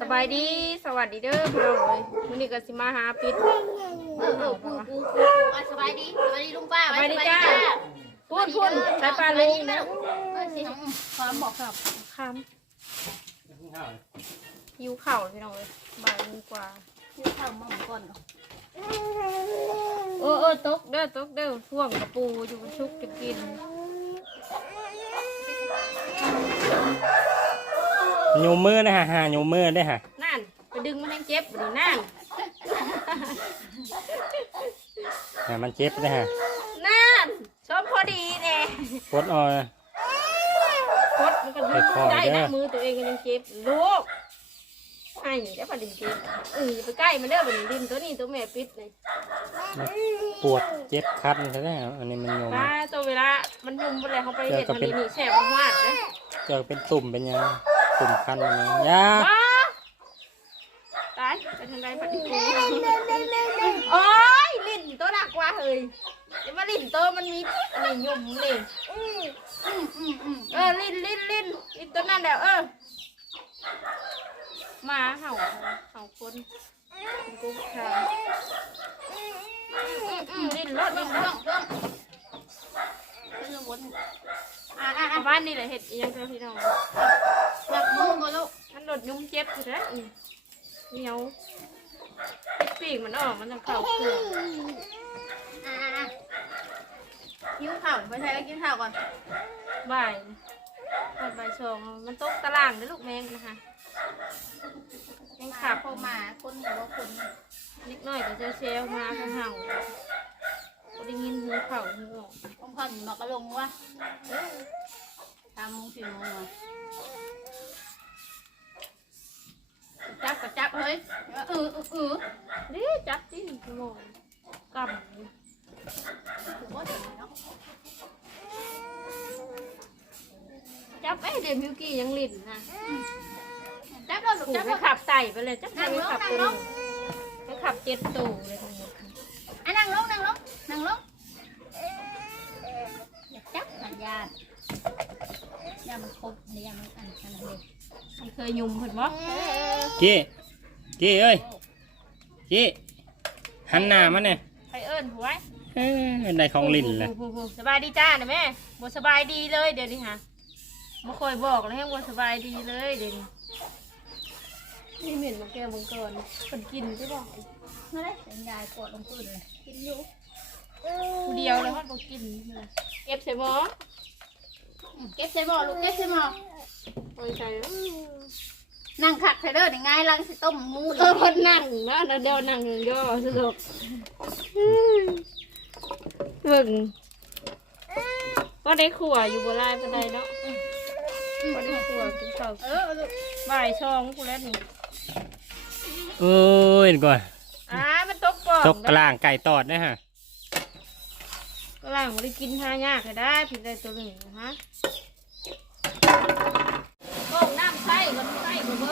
สบายดีสวัสดีเด้อพี่น้องเอ้ยมื้อนี้ก็สิมาหาปิดเออเออปูปูปูอะสบายดีสบายดีลุงป้าสบายดีจ้าพูดพูดสายปลาลุงนะเออสิความบอกครับคำหิวเข่าพี่น้องเอ้ยบ่ายโมงกว่าชื่อข้ามั่งก่อนเออเออตกเด้อตกเด้อท่วงกระปูอยู่ชุกจะกิน โยมมือนะฮะหาโยมมือได้ฮะนั่นไปดึงมันให้เจ็บหรือนั่นหามันเจ็บได้ฮะนั่นชอบพอดีแน่ปวดเอ่อยพดมันก็ดึงค่อยๆได้เด้นะอมือตัวเองก็ยังเจ็บลูกไอ้ได้ปะดินเจ็บเอออย่าไปใกล้มันเด้อบัดนดินตัวนี้ตัวแม่ปิดเลยมันปวดเจ็บคันใช่ไหมอันนี้มันโยมป้าตัวเวลามันยุ่มไปเลยเขาไปเห็ดเดี๋ยวก็มันเป็นนี่แสบมากๆนะเจอเป็นตุ่มเป็นยัง ตุ่มคันมันยังยาว้าตายไปทางใดปัดดิกูโอ้ยลิ้นตัวหนักกว่าเฮ้ยเดี๋ยวมาลิ้นตัวมันมีอะไรยุ่มนี่มอืมอืมเออลิ้นลิ้นลิ้นลิ้นตัวนั่นแหละเออมาเห่าเห่าคนกูค่ะลิ้นรถเรื่ลิ้นร่อถงเรื่องเรื่องวนอะอะบ้านนี่แหละเห็ดยังเจ้าพี่น้อง ลูกมันโดดยุ่มเจ็บอยู่แล้วอืมเหนียวปีกมันออกมันจะเข่าเครื่องอะอะอะยิ้วข้าวไปใช้แล้วกินข้าวก่อนบ่ายก่อนบ่ายสองมันตกตารางนะลูกแมงนะคะแมงขาขับพอมาคนหรือว่าคนนิดหน่อยก็จะเซลมาก็เห่าก็ได้ยินหูเข่าหูออกต้องผ่อนมากระลงวะสามโมงสี่โมงวะ จับกับจับเฮ้ยเออเออเออนี่จับจิ้นขโมยกำถือว่าเดี๋ยวเนาะจับเอ้ยเดี๋ยวมิวกี้ยังลิ้นนะจับเราลูกผูจักบไปเราขับไต่ไปเลยจับไปนั่งลงขับนั่ตังวลนึงงไปขับเจ็ดตูเลยทั้งหมดค่ะอะนั่งลงนั่งลงนั่งลงอยากจับสัญญาณยามันครบในยามันอันขนาดเด็กมัน เคยยุ่มเห็นบ่กี้กี้เอ้ยกี้หันหน้ามาเนี่ยไปเอิ้นผัวเอ้ยได้ของลิ้นเลยผู้ผู้ผู้สบายดีจ้านะแม่บ่สบายดีเลยเดี๋ยวนี้ฮะบ่ค่อยบอกเลยให้บ่สบายดีเลยเดี๋ยวนี้นี่เหม็นมาแก้วมังกรคนกินใช่บ่มาเลยสัญญาณกดลงพื้นเลยกินอยู่ผู้เดียวเลยว่าบ่กินเลยเก็บใส่หม้อเก็บใส่หม้อลูกเก็บใส่หม้อ โอ้ยใส่แล้วนั่งขัดไทเดอร์นี่ง่ายลังสิต้มหมูเออคนนั่งนะนะเดี๋ยวนั่งย่อสนุกเบิ่งก็ได้ขัวอยู่บ่ลายปานใดเนาะก็ได้ขัวกินข้าวเออลูกบ่ายช่องกูแล้วนี่โอ้ยก่อนอ่ามันตกปล่องตกกลางไก่ตอดนะฮะก็ล่างบ่ได้กินหายากก็ได้ผิดได้ตัวหนึ่งนะฮะโอ้น้ำใส่ ก็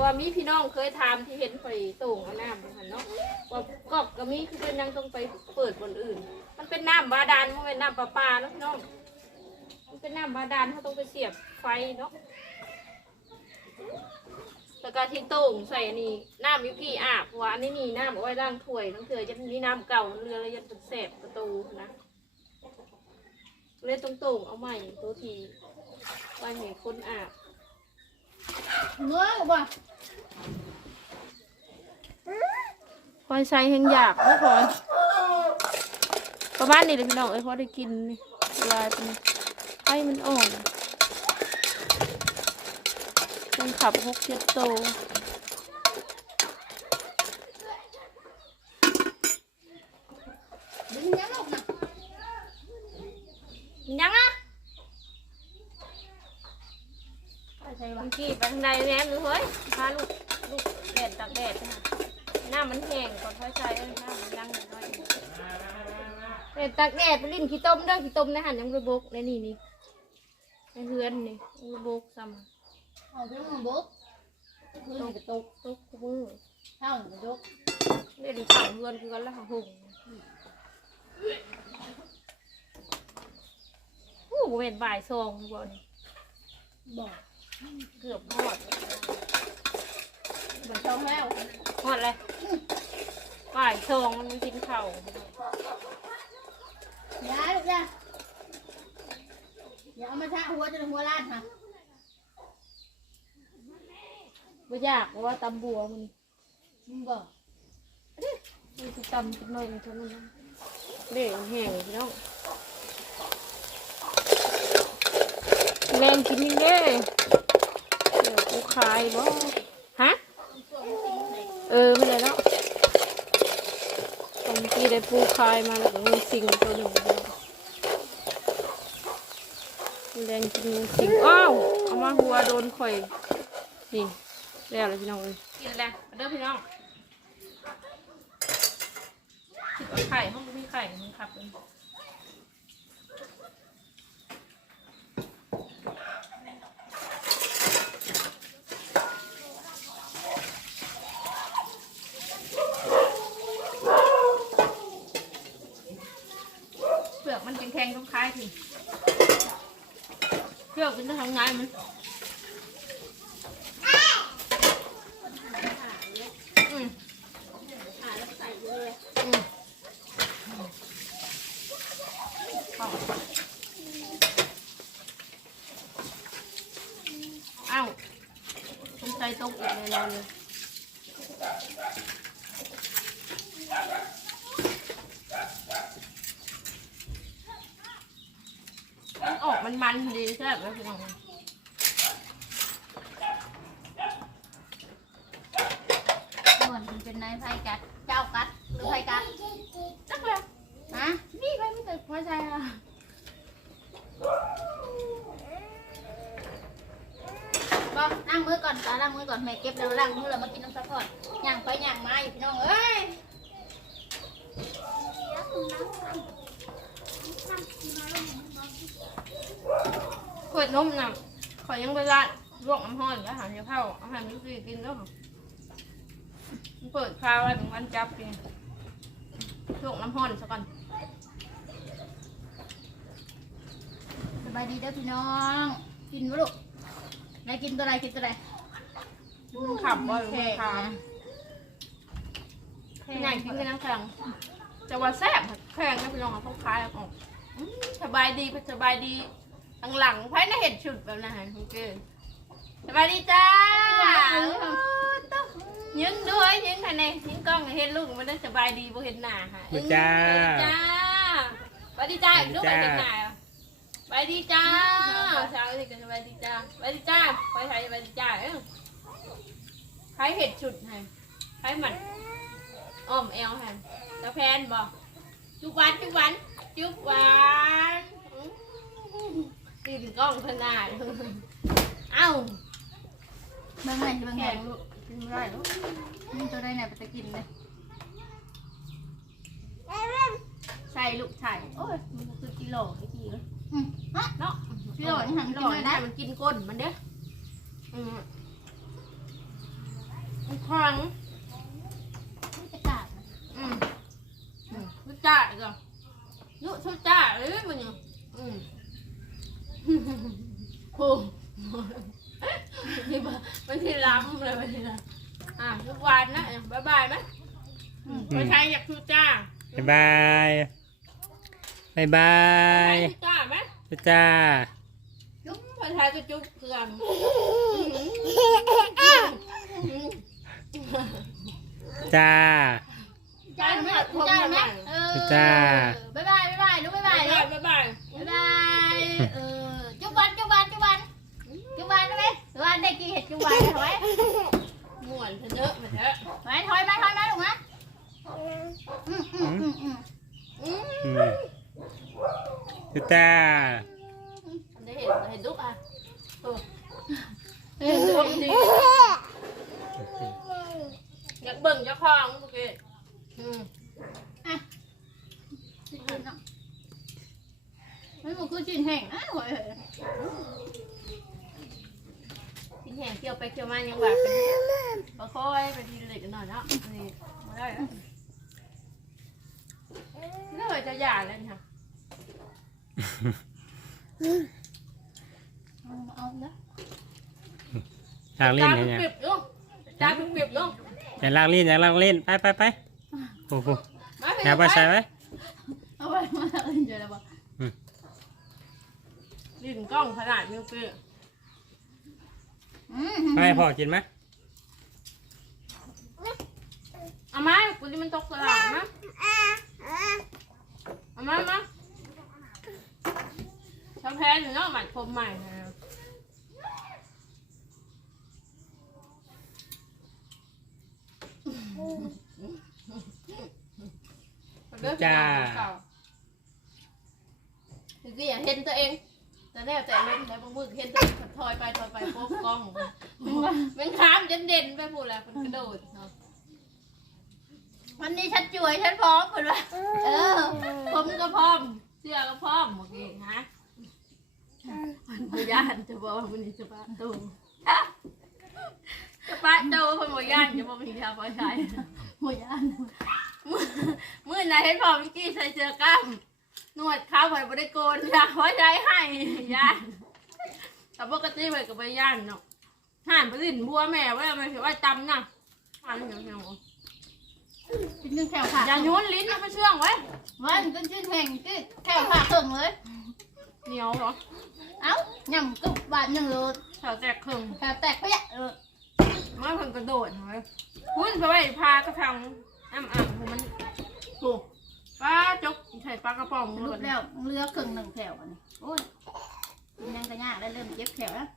ว่ามีพี่น้องเคยถามที่เห็นไฟโต่งเอาน้ำเลยค่ะเนาะว่ากอกก็มีคือเป็นยังต้องไปเปิดบนอื่น มันเป็นน้ำบาดาลมันเป็นน้ำประปาเนาะพี่น้องมันเป็นน้ำบาดาลเขาต้องไปเสียบไฟเนาะแล้วก็ที่โต่งใส่อันนี้น้ำยุกี้อาบเพราะว่าอันนี้นี่น้ำเอาไว้ล้างถ้วยทั้งเถื่อจะมีน้ำเก่าเรือแล้วยันเป็นแสบประตูนะเลยต้องโต่งเอาใหม่ตัวทีไว้ให้คนอาบ เมื่อบ่พอยใส่แห้งอยากไม่พอยประมาณนี้เลยพี่น้องเอ้ยพอได้กินนี่ลายเป็นไข่มันอ่อนมันขับหกเจ็ดโตดึงยังลูกนะยังอะ ใส่บางกี้ไปทางใดแม่มือเฮ้ยพาลูกลูกแดดตากแดดนะหน้ามันแห้งก่อนค่อยใส่เอ้ยหน้ามันยังน้อยแดดตากแดดไปลิ้นขี้ต้มเด้อขี้ต้มในหันยังระบกในนี่นี่ในเฮือนนี่ระบกซ้ำเอาไปมึงบุกมือจะตกตกมือเท่าจะตกเล่นขังเพื่อนคือกันแล้วค่ะหงโอ้โหเป็นบ่ายซองบ่นี่บอก เกือบหอดเหมือนเจ้าแมวหอดเลยบ่ายซองมันไม่กินข้าวยาลูกยาอย่าเอามาทะหัวจนหัวลาดค่ะไม่ยากเพราะว่าตำบัวมันมึงบอกมันจะตำกินหน่อยมันเท่านั้นนะเละมันแห้งพี่น้องแรงกินนี่เด้เดี๋ยว กูขายบ่ฮะ เออไม่ได้แล้วตอนที่ได้ปูคายมาแล้วก็งูสิงตัวหนึ่งมีแรงกินงูสิงอ้าวเอามาหัวโดนข่อย นี่แล้วเลยพี่น้องเอ้ยกินแล้วเด้อพี่น้องคิดว่าไข่ห้องก็มีไข่มันขับเลยเป ลือกมันแข็งๆต้องคล้ายทีเปลือกมันจะทำไงมัน อืมอืมเอาอ้าวต้องใส่ตกอีกเลยเราเลยมัน ออกมันมันๆดีใช่ไหมพี่น้องเหมือนมันเป็นนายไพ่กัด เจ้ากัดหรือไพ่กัดจักเลยฮะนี่ไปไม่เคยพอใจอะบอกนั่งมือก่อนตาล้างมือก่อนแม่เก็บแล้วล้างมือแล้วมากินน้ำซักก่อนย่างไปย่างมาอยู่พี่น้องเอ้ย ขวดนมน่ะขอยังเวลาลวกน้ำห้อนแล้วหาเดี๋ยวเข้าอาหารยุติกินแล้วค่ะมันเปิดคราวอะไรเป็นวันจับกินลวกน้ำห้อนซะก่อนสบายดีเด้อพี่น้อง กินวะลูกนายกินตัวอะไรกินตัวอะไรมันขับบ่อยแขมันกขามนะพี่ใหญ่กินกันน้ำแข็งจะว่าแซ่บแข็งนะพี่น้องเขาคล้ายๆออกอืมสบายดีสบายดี หลังๆไพ่น่าเห็นชุดแบบนั้นโอเคสบายดีจ้ายิงด้วยยิงภายในยิงกล้องให้เห็นลูกมันได้สบายดีบ่เห็นหน้าค่ะสวัสดีจ้าสวัสดีจ้าสวัสดีจ้าอีกลูกไปเห็นหน้าอะสวัสดีจ้าเช้าสิกันสวัสดีจ้าสวัสดีจ้าไปไทยสวัสดีจ้าเอ้าใครเห็ดชุดให้ใครหมันอ้อมเอลให้แล้วแพนบอกจุบหวันจุบหวันจุบหวัน ตีนกล้องขนาดเอ้าเบิ่งไงสิเบิ่งไงแข่งลูกกินไม่ได้ลูกนี่ตัวใดไหนไปจะกินเลยใส่ลูกใส่โอ้ยมันคือกิโลไอ้กี่เลยอืมฮะเนาะกิโลนี่หันกิกิโลนเลยได้นะมันกินก้นมันเด้ออืมข้างจะกราบนะอืมอืมชุดจ้าอีก็ยุชุดจ้าเลยมันอยู่อืม โอ้ที่บ้าไม่ที่ล้ำเลยไม่ที่ล้ำอะทุกวันนะบ๊ายบายไหมอืมคนไทยอยากชุดจ้าบ๊ายบายบ๊ายบายชุดจ้าไหมจ้าจุ๊บคนไทยก็จุ๊บเครื่องอืมจ้าจ้าไหมจ้าไหมเออจ้าบ๊ายบายบ๊ายบายลูกบ๊ายบายบ๊ายเลบายยบ๊ายบาย บ๊ายบายเออจุ๊บวันจุ๊บวันจุ๊บวันจุ๊บวัน ได้ไหมจุ๊บวันได้กี่เห็ดจุ๊บวันถอยม่วนเถอะเนอะมาเถอะถอยถอยมาถอยมาลูกนะอืมอืมอืมอืม อืม อืมจ้า ได้ เกี่ยวไปเคี่ยวมายังแบบเป็นปลาคอยไปทีเล็กกันหน่อยเนาะนี่ไมาได้แล้วนี่เลยจะหย่าเลยค่ะเอาเอาเนาะลากลิ้นเนี่เพิ่งยเก็บลูกจ้าเพิ่งเก็บลูกอย่าลากลิ้นอย่าลากลิ้นไปไปไปโอ้โหแอบไปใส่ไว้เอาไปมาเล่นเจอแล้วบอกลิ้นกล้องขนาดนิ้วเปี้ อืมไปให้พ่อกินไหมเอามากูจะมันตกสลากนะเอามามาชาแพนอยู่เนาะหมัดผมใหม่นะเลิกกินอาหารเก่าคือก็อย่าเห็นตัวเอง แต่แน่แต่เห็นแต่บางมือเห็นตัวเองถอยไปถอยไปโป๊กกล้องมันข้ามจนเด่นไปพูดแล้วมันกระโดดเนาะวันนี้ฉันจ่วยฉันพร้อมหมดว่าเออ ผมก็พร้อม เสื้อก็พร้อมโอเคฮะมันพยานจะบอกว่ามันนี่จะปะตูจะปะตูคนพยานจะบอกมีทางพอใช้หมดอันมือมือไหนให้พร้อมกี้ใส่เสื้อกล้าม นวดขาวไว้บริโกนอยากพอใช้ให้ยานแต่ปกติไปกับพยานเนาะห่านไปลิ่นบัวแม่ไว้มันถือว่าจำนะอันนี้เนาะกินแถวขาอย่าโยนลิ้นนะไม่เชื่องไว้วันก็ชื่นแห่งก็แถวขาเข่งเลย เหนียวเหรอเอ้าย่ำกุบบาทหนึ่งโลแถวแตกครึ่งแถวแตกไปอะเออมันเพิ่งกระโดดเฮ้ยพุ่นไปไว้พากระทังอ้ำอ่ำมันโอ้ ปลาจกใส่ปลากระป๋องสเลรุปยแล้วเรือครึ่งหนึ่งแถวอันนี้โอ้ยยังกระยากแล้วเริ่มเจ็บแถวแล้ว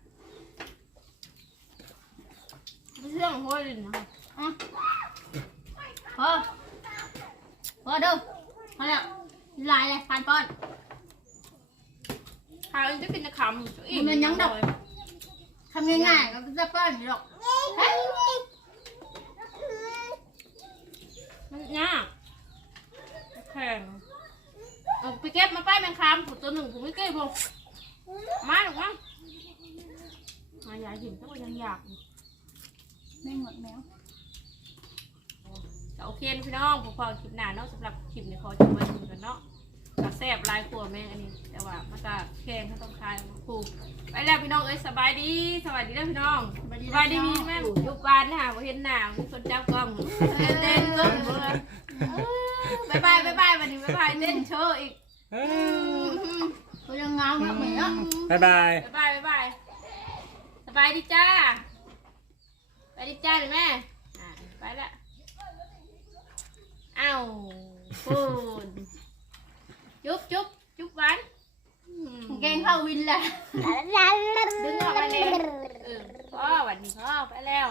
ไม่เชื่องหัวลินนะอะพอพอเด้อพอแล้วลายเลยผ่านป้อนทางจะกินจะคำอีกทำง่ายๆก็จะป้อนอยู่หรอกเฮ้ยมันยาก แข็งเอาไปเก็บมาไปแมงคามผมตัวหนึ่งผมไม่เก็บผมมาหรอกมั้งมายายเห็นก็ยังอยากไม่หมดแมวแต่โอเคนะพี่น้องผมพอคลิปหน้าเนาะสำหรับคลิปนี้ขอจบไว้ดูกันเนาะกระแซบลายขัวแม่อันนี้ แต่ว่ามันก็แข็งเขาต้องคายมาคูไปแล้วพี่น้องเอ้ยสบายดีสวัสดีนะพี่น้องสบายดีสบายดีมีแม่อยู่บ้านนะคะเห็นหนาวมีคนจับกล้องเต้นเต้นกล้องเมื่อ บายบายบายบายวันนี้บายบายเต้นโชว์อีกเอ้ยก็ยังงามมากเลยเนาะบ๊ายบายบายบายบายสบายดีจ้าไปดีจ้าเลยแม่อ่าไปละอ้าวปูนจุ๊บจุ๊บจุ๊บหวานอืมแกงข้าววินแหละดึงออกมาเลยเออพ่อหวันนี้พ่อไปแล้ว